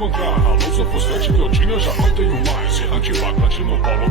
encontrar. A louça fosfete que eu tinha já não tenho mais. Errante vagante no polo